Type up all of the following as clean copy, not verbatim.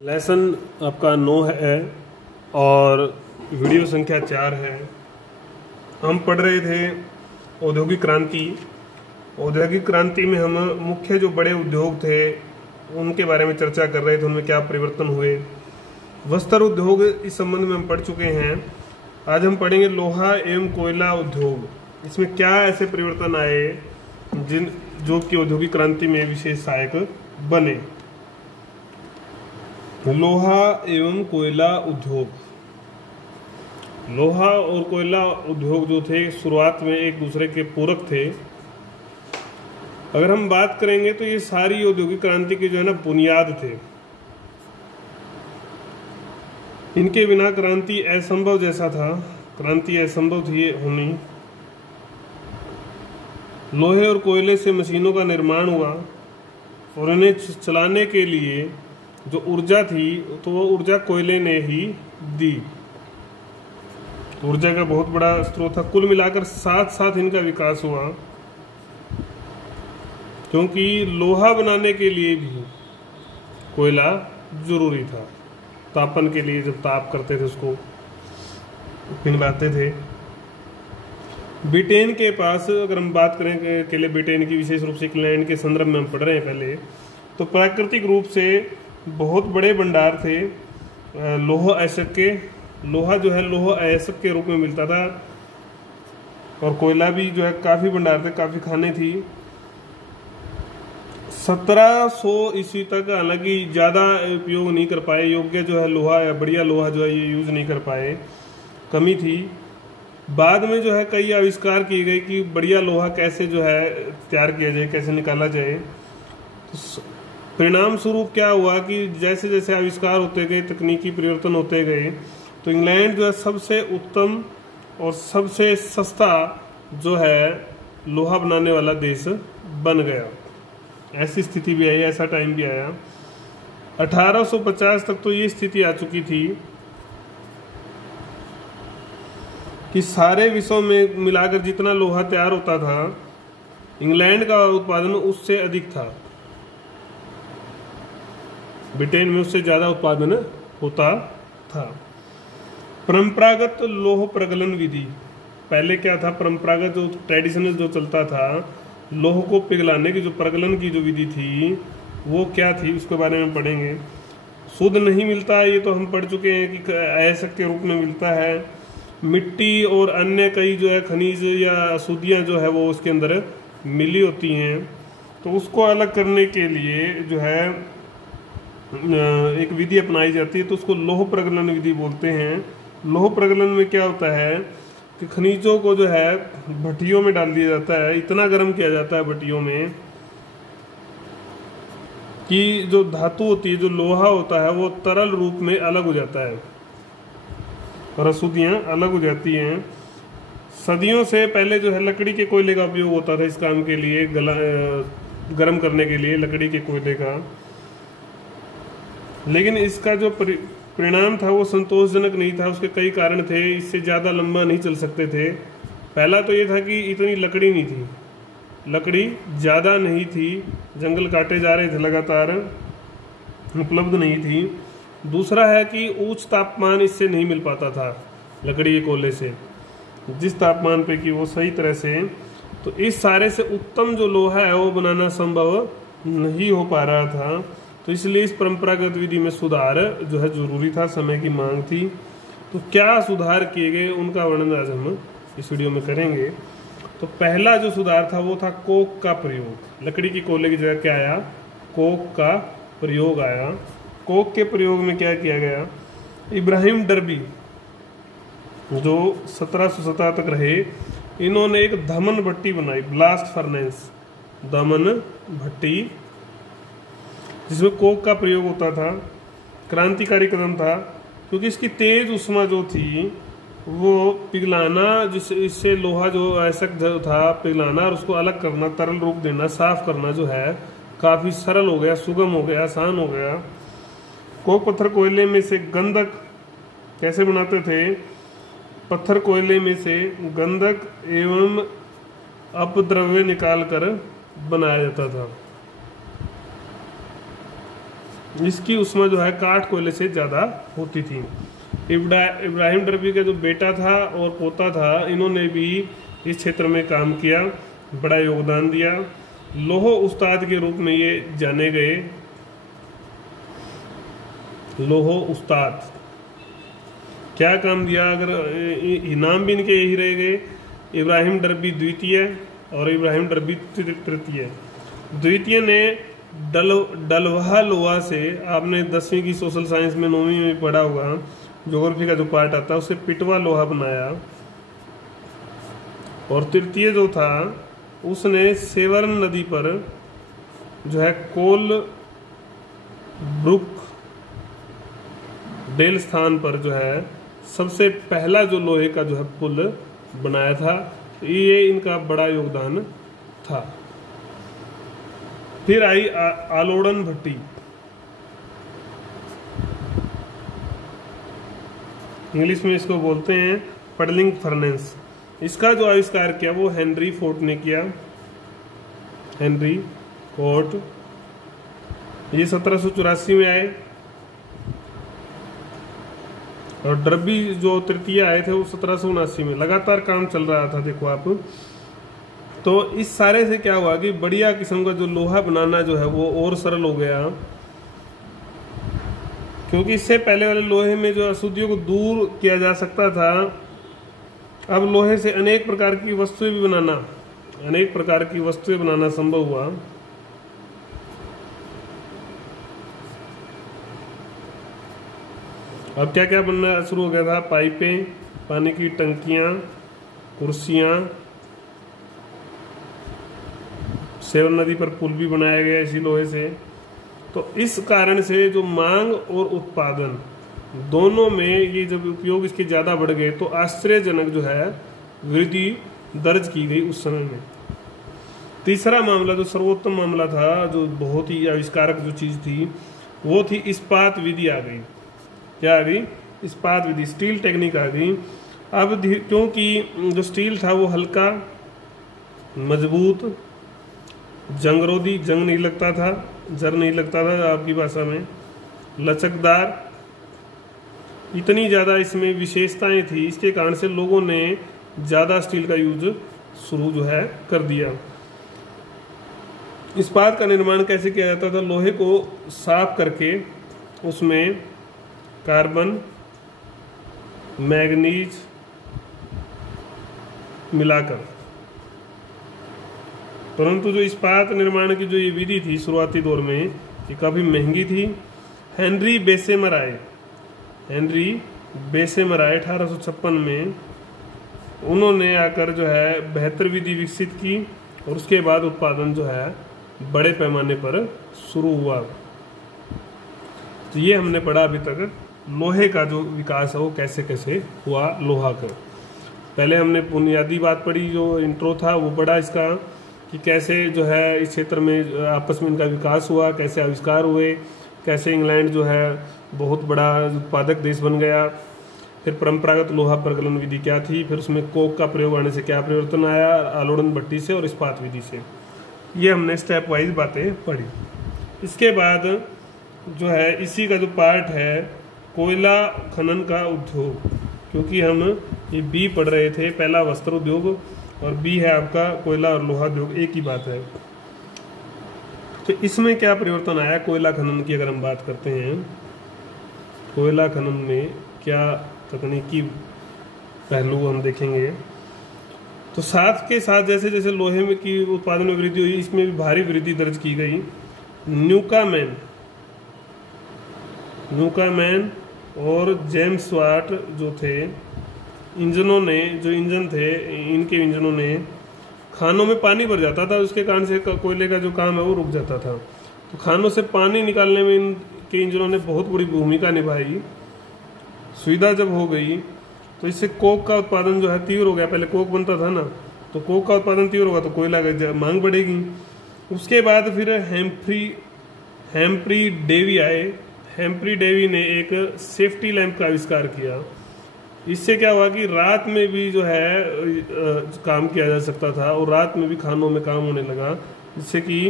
Lesson आपका 9 है और वीडियो संख्या 4 है। हम पढ़ रहे थे औद्योगिक क्रांति। औद्योगिक क्रांति में हम मुख्य जो बड़े उद्योग थे उनके बारे में चर्चा कर रहे थे, उनमें क्या परिवर्तन हुए। वस्त्र उद्योग इस संबंध में हम पढ़ चुके हैं। आज हम पढ़ेंगे लोहा एवं कोयला उद्योग। इसमें क्या ऐसे परिवर्तन आए जो कि औद्योगिक क्रांति में विशेष सहायक बने। लोहा एवं कोयला उद्योग। लोहा और कोयला उद्योग जो थे शुरुआत में एक दूसरे के पूरक थे। अगर हम बात करेंगे तो ये सारी औद्योगिक क्रांति की जो है ना बुनियाद थे। इनके बिना क्रांति असंभव जैसा था। क्रांति असंभव थी होनी। लोहे और कोयले से मशीनों का निर्माण हुआ और इन्हें चलाने के लिए जो ऊर्जा थी तो वो ऊर्जा कोयले ने ही दी। ऊर्जा का बहुत बड़ा स्रोत था। कुल मिलाकर साथ इनका विकास हुआ, क्योंकि लोहा बनाने के लिए भी कोयला जरूरी था। तापन के लिए जब ताप करते थे उसको पिघलाते थे। ब्रिटेन के पास अगर हम बात करें के लिए ब्रिटेन की, विशेष रूप से इंग्लैंड के संदर्भ में हम पढ़ रहे हैं पहले, तो प्राकृतिक रूप से बहुत बड़े भंडार थे लोहा अयस्क के। लोहा जो है लोहा अयस्क के रूप में मिलता था और कोयला भी जो है काफ़ी भंडार थे, काफ़ी खाने थी। 1700 ईस्वी तक हालांकि ज़्यादा उपयोग नहीं कर पाए। योग्य जो है लोहा या बढ़िया लोहा जो है ये यूज़ नहीं कर पाए, कमी थी। बाद में जो है कई आविष्कार किए गए कि बढ़िया लोहा कैसे जो है तैयार किया जाए, कैसे निकाला जाए। तो परिणाम स्वरूप क्या हुआ कि जैसे जैसे आविष्कार होते गए, तकनीकी परिवर्तन होते गए, तो इंग्लैंड जो है सबसे उत्तम और सबसे सस्ता जो है लोहा बनाने वाला देश बन गया। ऐसी स्थिति भी आई, ऐसा टाइम भी आया। 1850 तक तो ये स्थिति आ चुकी थी कि सारे विश्व में मिलाकर जितना लोहा तैयार होता था, इंग्लैंड का उत्पादन उससे अधिक था। ब्रिटेन में उससे ज्यादा उत्पादन होता था। परंपरागत लोह प्रगलन विधि। पहले क्या था, परंपरागत जो ट्रेडिशनल जो चलता था, लोह को पिघलाने की जो प्रगलन की जो विधि थी वो क्या थी, उसके बारे में पढ़ेंगे। शुद्ध नहीं मिलता, ये तो हम पढ़ चुके हैं कि अयस्क के रूप में मिलता है। मिट्टी और अन्य कई जो है खनिज या अशुद्धियाँ जो है वो उसके अंदर मिली होती हैं। तो उसको अलग करने के लिए जो है एक विधि अपनाई जाती है, तो उसको लोह प्रगलन विधि बोलते हैं। लोह प्रगलन में क्या होता है कि खनिजों को जो है भट्टियों में डाल दिया जाता है। इतना गर्म किया जाता है भट्टियों में कि जो धातु होती है, जो लोहा होता है, वो तरल रूप में अलग हो जाता है और अशुद्धियाँ अलग हो जाती हैं। सदियों से पहले जो है लकड़ी के कोयले का उपयोग होता था इस काम के लिए, गर्म करने के लिए लकड़ी के कोयले का। लेकिन इसका जो परिणाम था वो संतोषजनक नहीं था। उसके कई कारण थे। इससे ज़्यादा लंबा नहीं चल सकते थे। पहला तो ये था कि इतनी लकड़ी नहीं थी, लकड़ी ज़्यादा नहीं थी, जंगल काटे जा रहे थे लगातार, उपलब्ध नहीं थी। दूसरा है कि उच्च तापमान इससे नहीं मिल पाता था लकड़ी के कोयले से, जिस तापमान पे कि वो सही तरह से। तो इस सारे से उत्तम जो लोहा है वो बनाना संभव नहीं हो पा रहा था। तो इसलिए इस परंपरागत विधि में सुधार जो है जरूरी था, समय की मांग थी। तो क्या सुधार किए गए उनका वर्णन आज हम इस वीडियो में करेंगे। तो पहला जो सुधार था वो था कोक का प्रयोग। लकड़ी की कोयले की जगह क्या आया, कोक का प्रयोग आया। कोक के प्रयोग में क्या किया गया, इब्राहिम डर्बी जो 1717 तक रहे, इन्होंने एक धमन भट्टी बनाई, ब्लास्ट फर्नेस, दमन भट्टी, जिसमें कोक का प्रयोग होता था। क्रांतिकारी कदम था, क्योंकि इसकी तेज उष्मा जो थी वो पिघलाना, इससे लोहा जो अयस्क था पिघलाना और उसको अलग करना, तरल रूप देना, साफ करना जो है काफ़ी सरल हो गया, सुगम हो गया, आसान हो गया। कोक पत्थर कोयले में से गंधक कैसे बनाते थे, पत्थर कोयले में से गंधक एवं अपद्रव्य निकाल कर बनाया जाता था। इसकी उष्मा जो है काठ कोयले से ज़्यादा होती थी। इब्राहिम डर्बी का जो बेटा था और पोता था, इन्होंने भी इस क्षेत्र में काम किया, बड़ा योगदान दिया। लौह उस्ताद के रूप में ये जाने गए। लौह उस्ताद क्या काम दिया, अगर नाम भी इनके यही रह गए, इब्राहिम डर्बी द्वितीय और इब्राहिम डर्बी तृतीय। द्वितीय ने डलवाह लोहा से, आपने 10वीं की सोशल साइंस में 9वीं में पढ़ा होगा, ज्योग्राफी का जो पार्ट आता है, उससे पिटवा लोहा बनाया। और तृतीय जो था उसने सेवरन नदी पर जो है कोल ब्रुक डेल स्थान पर जो है सबसे पहला जो लोहे का जो है पुल बनाया था। ये इनका बड़ा योगदान था। फिर आई आलोड़न भट्टी। इंग्लिश में इसको बोलते हैं पडलिंग फर्नेस। इसका जो आविष्कार किया वो हेनरी फोर्ट ने किया। हेनरी फोर्ट ये 1784 में आए, और डर्बी जो तृतीय आए थे वो 1779 में। लगातार काम चल रहा था, देखो आप। तो इस सारे से क्या हुआ कि बढ़िया किस्म का जो लोहा बनाना जो है वो और सरल हो गया, क्योंकि इससे पहले वाले लोहे में जो अशुद्धियों को दूर किया जा सकता था, अब लोहे से अनेक प्रकार की वस्तुएं बनाना संभव हुआ। अब क्या क्या बनना शुरू हो गया था, पाइपें, पानी की टंकियां, कुर्सियां, सेवन नदी पर पुल भी बनाया गया इसी लोहे से। तो इस कारण से जो मांग और उत्पादन दोनों में ये जब उपयोग इसके ज़्यादा बढ़ गए तो आश्चर्यजनक जो है वृद्धि दर्ज की गई उस समय में। तीसरा मामला जो सर्वोत्तम मामला था, जो बहुत ही आविष्कारक जो चीज़ थी, वो थी इस्पात विधि आ गई। क्या आ गई? इस्पात विधि, स्टील टेक्निक आ गई। अब क्योंकि जो स्टील था वो हल्का, मजबूत, जंगरोधी, जंग नहीं लगता था, जर नहीं लगता था आपकी भाषा में, लचकदार, इतनी ज़्यादा इसमें विशेषताएं थी, इसके कारण से लोगों ने ज़्यादा स्टील का यूज शुरू जो है कर दिया। इस्पात का निर्माण कैसे किया जाता था? लोहे को साफ करके उसमें कार्बन, मैग्नीज मिलाकर। परंतु जो इस्पात निर्माण की जो ये विधि थी शुरुआती दौर में, ये काफ़ी महंगी थी। हेनरी बेसेमर आए 1856 में। उन्होंने आकर जो है बेहतर विधि विकसित की, और उसके बाद उत्पादन जो है बड़े पैमाने पर शुरू हुआ। तो ये हमने पढ़ा अभी तक लोहे का जो विकास है वो कैसे कैसे हुआ लोहा का। पहले हमने बुनियादी बात पढ़ी, जो इंट्रो था वो पढ़ा इसका, कि कैसे जो है इस क्षेत्र में आपस में इनका विकास हुआ, कैसे आविष्कार हुए, कैसे इंग्लैंड जो है बहुत बड़ा उत्पादक देश बन गया। फिर परंपरागत लोहा प्रगलन विधि क्या थी, फिर उसमें कोक का प्रयोग आने से क्या परिवर्तन आया, आलोड़न भट्टी से और इस्पात विधि से। ये हमने स्टेप वाइज बातें पढ़ी। इसके बाद जो है इसी का जो पार्ट है कोयला खनन का उद्योग, क्योंकि हम ये बी पढ़ रहे थे, पहला वस्त्र उद्योग और बी है आपका कोयला और लोहा उद्योग, एक ही बात है। तो इसमें क्या परिवर्तन आया कोयला खनन की अगर हम बात करते हैं, कोयला खनन में क्या तकनीकी पहलू हम देखेंगे। तो साथ के साथ जैसे जैसे लोहे में की उत्पादन में वृद्धि हुई, इसमें भी भारी वृद्धि दर्ज की गई। न्यूकामैन और जेम्स वाट जो थे, इंजनों ने, जो इंजन थे, इनके इंजनों ने खानों में पानी भर जाता था, उसके कारण से कोयले का जो काम है वो रुक जाता था। तो खानों से पानी निकालने में इनके इंजनों ने बहुत बड़ी भूमिका निभाई। सुविधा जब हो गई तो इससे कोक का उत्पादन जो है तीव्र हो गया। पहले कोक बनता था ना, तो कोक का उत्पादन तीव्र होगा तो कोयला की मांग बढ़ेगी। उसके बाद फिर हेम्फ्री डेवी आए। हेम्फ्री डेवी ने एक सेफ्टी लैंप का आविष्कार किया। इससे क्या हुआ कि रात में भी जो है काम किया जा सकता था, और रात में भी खानों में काम होने लगा, जिससे कि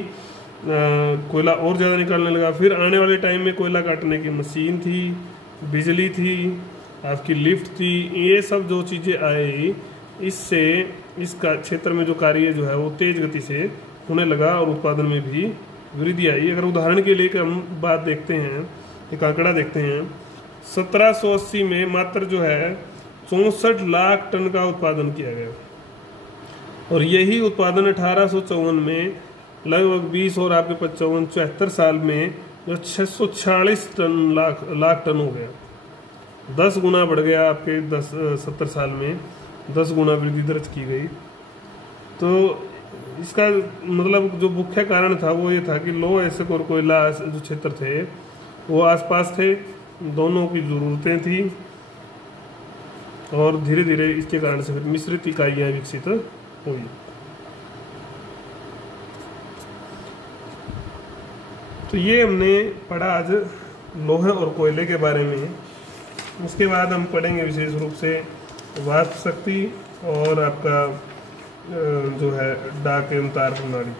कोयला और ज़्यादा निकालने लगा। फिर आने वाले टाइम में कोयला काटने की मशीन थी, बिजली थी, आपकी लिफ्ट थी, ये सब जो चीज़ें आई, इससे इसका क्षेत्र में जो कार्य जो है वो तेज गति से होने लगा और उत्पादन में भी वृद्धि आई। अगर उदाहरण के लिए हम बात देखते हैं, एक आंकड़ा देखते हैं, 1780 में मात्र जो है 64 लाख टन का उत्पादन किया गया, और यही उत्पादन 1854 में लगभग 20 और आपके 55 74 साल में जो 646 लाख टन हो गया। 10 गुना बढ़ गया आपके 70 साल में, 10 गुना वृद्धि दर्ज की गई। तो इसका मतलब जो मुख्य कारण था वो ये था कि लौह अयस्क और कोयला जो क्षेत्र थे वो आसपास थे, दोनों की ज़रूरतें थी, और धीरे धीरे इसके कारण से फिर मिश्रित इकाइयाँ विकसित हुई। तो ये हमने पढ़ा आज लोहे और कोयले के बारे में। उसके बाद हम पढ़ेंगे विशेष रूप से वाष्प शक्ति और आपका जो है डाक एवं तार प्रणाली।